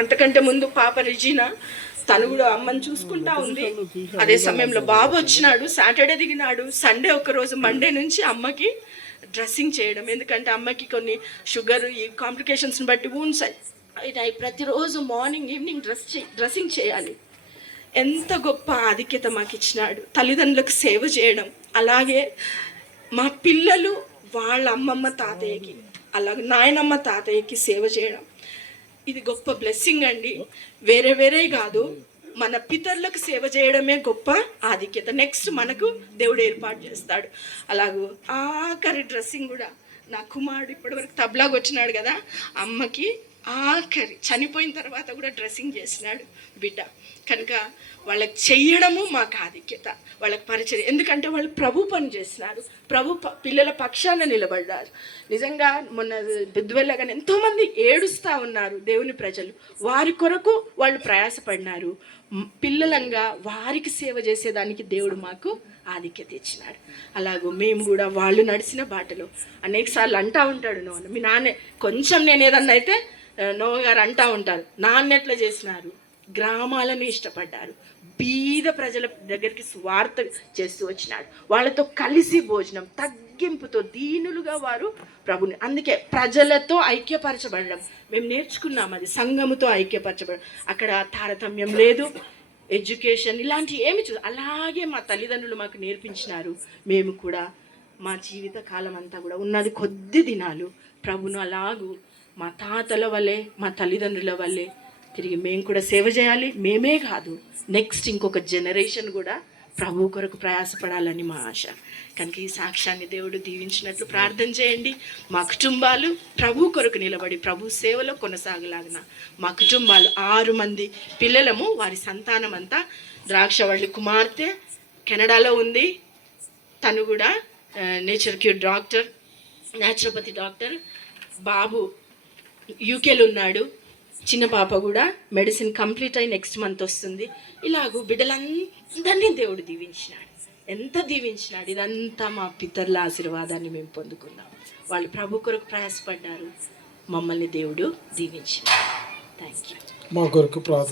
అంతకంటే ముందు పాప రిజీనా తను కూడా అమ్మని చూసుకుంటా ఉంది. అదే సమయంలో బాబు వచ్చినాడు, సాటర్డే దిగినాడు. సండే ఒకరోజు మండే నుంచి అమ్మకి డ్రెస్సింగ్ చేయడం, ఎందుకంటే అమ్మకి కొన్ని షుగర్ ఈ కాంప్లికేషన్స్ని బట్టి వూన్స్ అయినాయి. ప్రతిరోజు మార్నింగ్ ఈవినింగ్ డ్రెస్సింగ్ చేయాలి. ఎంత గొప్ప ఆధిక్యత మాకు ఇచ్చినాడు. తల్లిదండ్రులకు సేవ చేయడం, అలాగే మా పిల్లలు వాళ్ళ అమ్మమ్మ తాతయ్యకి, అలాగే నాయనమ్మ తాతయ్యకి సేవ చేయడం, ఇది గొప్ప బ్లెస్సింగ్ అండి. వేరే వేరే కాదు, మన పితరులకు సేవ చేయడమే గొప్ప ఆధిక్యత. నెక్స్ట్ మనకు దేవుడు ఏర్పాటు చేస్తాడు. అలాగూ ఆఖరి డ్రెస్సింగ్ కూడా నా కుమారుడు ఇప్పటివరకు తబ్లాగా వచ్చినాడు కదా, అమ్మకి ఆఖరి చనిపోయిన తర్వాత కూడా డ్రెస్సింగ్ చేసినాడు బిడ్డ. కనుక వాళ్ళకి చెయ్యడము మాకు ఆధిక్యత, వాళ్ళకి పరిచయం. ఎందుకంటే వాళ్ళు ప్రభు పని చేస్తున్నారు, ప్రభు పిల్లల పక్షాన నిలబడ్డారు. నిజంగా మొన్న బుద్ధివెళ్ళగానే ఎంతోమంది ఏడుస్తూ ఉన్నారు దేవుని ప్రజలు, వారి కొరకు వాళ్ళు ప్రయాసపడినారు. పిల్లలంగా వారికి సేవ చేసేదానికి దేవుడు మాకు ఆధిక్యత ఇచ్చినాడు. అలాగూ మేము కూడా వాళ్ళు నడిచిన బాటలో అనేకసార్లు అంటూ ఉంటాడు నోన, మీ నాన్నే కొంచెం నేను ఏదన్నా అయితే నోవ గారు అంటూ ఉంటారు, నాన్నెట్లా చేసినారు, గ్రామాలను ఇష్టపడ్డారు, బీద ప్రజల దగ్గరికి స్వార్థ చేస్తూ వచ్చినాడు. వాళ్ళతో కలిసి భోజనం, తగ్గింపుతో దీనులుగా వారు ప్రభుని, అందుకే ప్రజలతో ఐక్యపరచబడడం మేము నేర్చుకున్నాం. అది సంఘముతో ఐక్యపరచబడడం, అక్కడ తారతమ్యం లేదు, ఎడ్యుకేషన్ ఇలాంటివి ఏమి అలాగే మా తల్లిదండ్రులు మాకు నేర్పించినారు. మేము కూడా మా జీవిత కాలం అంతా కూడా ఉన్నది కొద్ది దినాలు ప్రభును అలాగూ మా తాతల వల్లే మా తల్లిదండ్రుల వల్లే తిరిగి మేము కూడా సేవ చేయాలి. మేమే కాదు, నెక్స్ట్ ఇంకొక జనరేషన్ కూడా ప్రభు కొరకు ప్రయాసపడాలని మా ఆశ. కనుక ఈ సాక్ష్యాన్ని దేవుడు దీవించినట్లు ప్రార్థన చేయండి. మా కుటుంబాలు ప్రభు కొరకు నిలబడి ప్రభు సేవలో కొనసాగలాగిన మా కుటుంబాలు 6 మంది పిల్లలము, వారి సంతానం అంతా. ద్రాక్షవల్లి కుమార్తె కెనడాలో ఉంది, తను కూడా nature cure doctor, naturopathy doctor. బాబు యూకేలో ఉన్నాడు, చిన్న పాప కూడా మెడిసిన్ కంప్లీట్ అయి నెక్స్ట్ మంత్ వస్తుంది. ఇలాగూ బిడ్డలందరినీ దేవుడు దీవించినాడు, ఎంత దీవించినాడు. ఇదంతా మా పితరుల ఆశీర్వాదాన్ని మేము పొందుకున్నాం. వాళ్ళు ప్రభు కొరకు ప్రయాసపడ్డారు, మమ్మల్ని దేవుడు దీవించినాడు. Thank you. మా కొరకు ప్రార్థన.